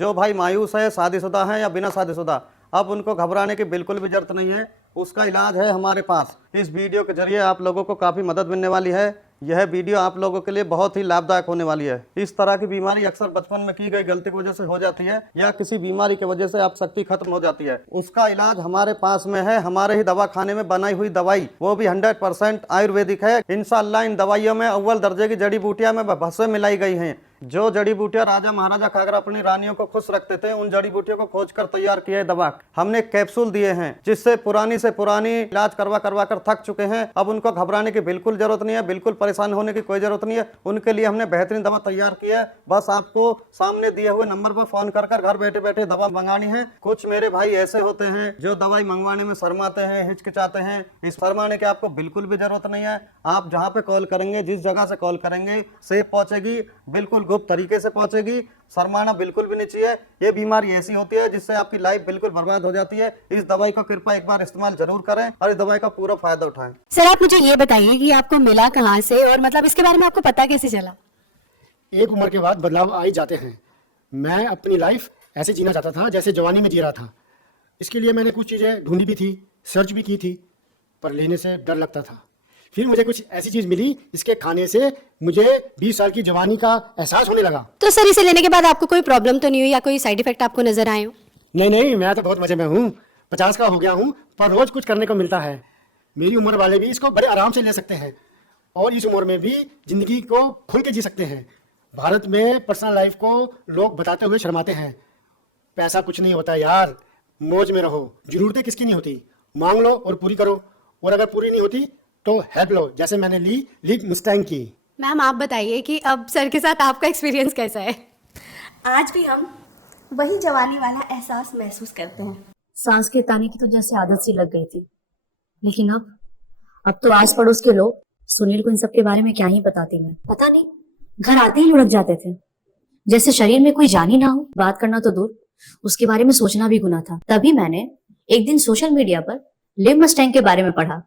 जो भाई मायूस है, शादीशुदा है या बिना शादीशुदा, अब उनको घबराने की बिल्कुल भी जरूरत नहीं है। उसका इलाज है हमारे पास। इस वीडियो के जरिए आप लोगों को काफ़ी मदद मिलने वाली है। यह वीडियो आप लोगों के लिए बहुत ही लाभदायक होने वाली है। इस तरह की बीमारी अक्सर बचपन में की गई गलती की वजह से हो जाती है या किसी बीमारी की वजह से आप शक्ति खत्म हो जाती है। उसका इलाज हमारे पास में है, हमारे ही दवा खाने में बनाई हुई दवाई, वो भी 100% आयुर्वेदिक है। इंशाअल्लाह इन दवाइयों में अव्वल दर्जे की जड़ी बूटियां में भस्म मिलाई गई हैं। जो जड़ी बूटियां राजा महाराजा खाकर अपनी रानियों को खुश रखते थे, उन जड़ी बूटियों को खोज कर तैयार किए दवा हमने कैप्सूल दिए हैं, जिससे पुरानी से पुरानी इलाज करवा कर थक चुके हैं। अब उनको घबराने की बिल्कुल जरूरत नहीं है, बिल्कुल परेशान होने की कोई जरूरत नहीं है। उनके लिए हमने बेहतरीन दवा तैयार की है। बस आपको सामने दिए हुए नंबर पर फोन कर घर बैठे बैठे दवा मंगानी है। कुछ मेरे भाई ऐसे होते हैं जो दवाई मंगवाने में शर्माते हैं, हिचकिचाते हैं। इस शर्माने की आपको बिल्कुल भी जरूरत नहीं है। आप जहाँ पे कॉल करेंगे, जिस जगह से कॉल करेंगे, सेफ पहुंचेगी, बिल्कुल गुप्त तरीके से पहुंचेगी। शर्माना बिल्कुल भी नहीं चाहिए। ये बीमारी ऐसी होती है जिससे आपकी लाइफ बिल्कुल बर्बाद हो जाती है। इस दवाई का कृपया एक बार इस्तेमाल जरूर करें और इस दवाई का पूरा फायदा उठाएं। सर, आप मुझे ये बताइए कि आपको मिला कहाँ से और मतलब इसके बारे में आपको पता कैसे चला? एक उम्र के बाद बदलाव आ ही जाते हैं। मैं अपनी लाइफ ऐसे जीना चाहता था जैसे जवानी में जी रहा था। इसके लिए मैंने कुछ चीज़ें ढूंढी भी थी, सर्च भी की थी, पर लेने से डर लगता था। फिर मुझे कुछ ऐसी चीज़ मिली जिसके खाने से मुझे 20 साल की जवानी का एहसास होने लगा। तो सर, इसे लेने के बाद आपको कोई प्रॉब्लम तो नहीं हुई या कोई साइड इफेक्ट आपको नजर आए हो? नहीं, मैं तो बहुत मजे में हूँ। 50 का हो गया हूँ, पर रोज कुछ करने को मिलता है। मेरी उम्र वाले भी इसको बड़े आराम से ले सकते हैं और इस उम्र में भी जिंदगी को खुल के जी सकते हैं। भारत में पर्सनल लाइफ को लोग बताते हुए शर्माते हैं। पैसा कुछ नहीं होता यार, मौज में रहो। जरूरतें किसकी नहीं होती, मांग लो और पूरी करो, और अगर पूरी नहीं होती तो हेल्प लो, जैसे मैंने लिव मुस्टैंग की। मैम, आप बताइए कि अब सर के साथ आपका एक्सपीरियंस कैसा है? आज भी हम वही जवानी वाला एहसास महसूस करते हैं। सांस के ताने की तो जैसे आदत सी लग गई थी, लेकिन अब तो आस पड़ोस के लोग सुनील को इन सब के बारे में क्या ही बताती। मैं पता नहीं, घर आते ही लुढ़क जाते थे, जैसे शरीर में कोई जान ही ना हो। बात करना तो दूर, उसके बारे में सोचना भी गुनाह था। तभी मैंने एक दिन सोशल मीडिया पर लिव मस्टैंग के बारे में पढ़ा,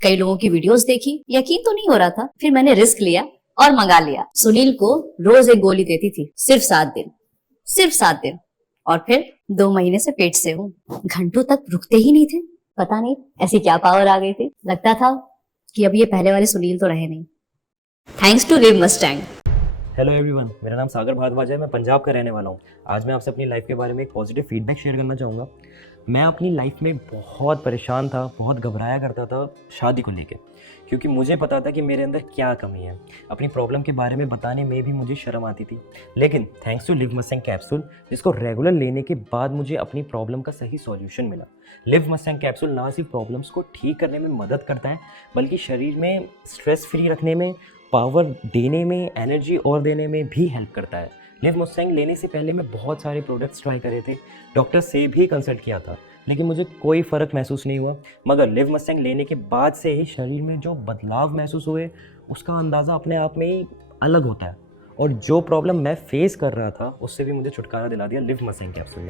कई लोगों की वीडियोस देखी, यकीन तो नहीं हो रहा था। फिर मैंने रिस्क लिया और मंगा लिया। सुनील को रोज एक गोली देती थी, सिर्फ 7 दिन, और फिर 2 महीने से पेट से हूँ। घंटों तक रुकते ही नहीं थे। पता नहीं ऐसी क्या पावर आ गई थी। लगता था कि अब ये पहले वाले सुनील तो रहे नहीं। Thanks to Liv Mustang. Hello everyone, मेरा नाम सागर भारद्वाज है। मैं पंजाब का रहने वाला हूँ। आज मैं आपसे अपनी लाइफ के बारे में एक पॉजिटिव फीडबैक शेयर करना चाहूँगा। मैं अपनी लाइफ में बहुत परेशान था, बहुत घबराया करता था शादी को लेके, क्योंकि मुझे पता था कि मेरे अंदर क्या कमी है। अपनी प्रॉब्लम के बारे में बताने में भी मुझे शर्म आती थी। लेकिन thanks to Liv Mustang capsule, जिसको रेगुलर लेने के बाद मुझे अपनी प्रॉब्लम का सही सॉल्यूशन मिला। लिव मस्टैंग कैप्सूल ना सिर्फ प्रॉब्लम्स को ठीक करने में मदद करता है, बल्कि शरीर में स्ट्रेस फ्री रखने में, पावर देने में, एनर्जी और देने में भी हेल्प करता है। लिव मस्टैंग लेने से पहले मैं बहुत सारे प्रोडक्ट्स ट्राई करे थे, डॉक्टर से भी कंसल्ट किया था, लेकिन मुझे कोई फ़र्क महसूस नहीं हुआ। मगर लिव मस्टैंग लेने के बाद से ही शरीर में जो बदलाव महसूस हुए, उसका अंदाज़ा अपने आप में ही अलग होता है। और जो प्रॉब्लम मैं फेस कर रहा था, उससे भी मुझे छुटकारा दिला दिया लिव मस्टैंग कैप्सूल ने।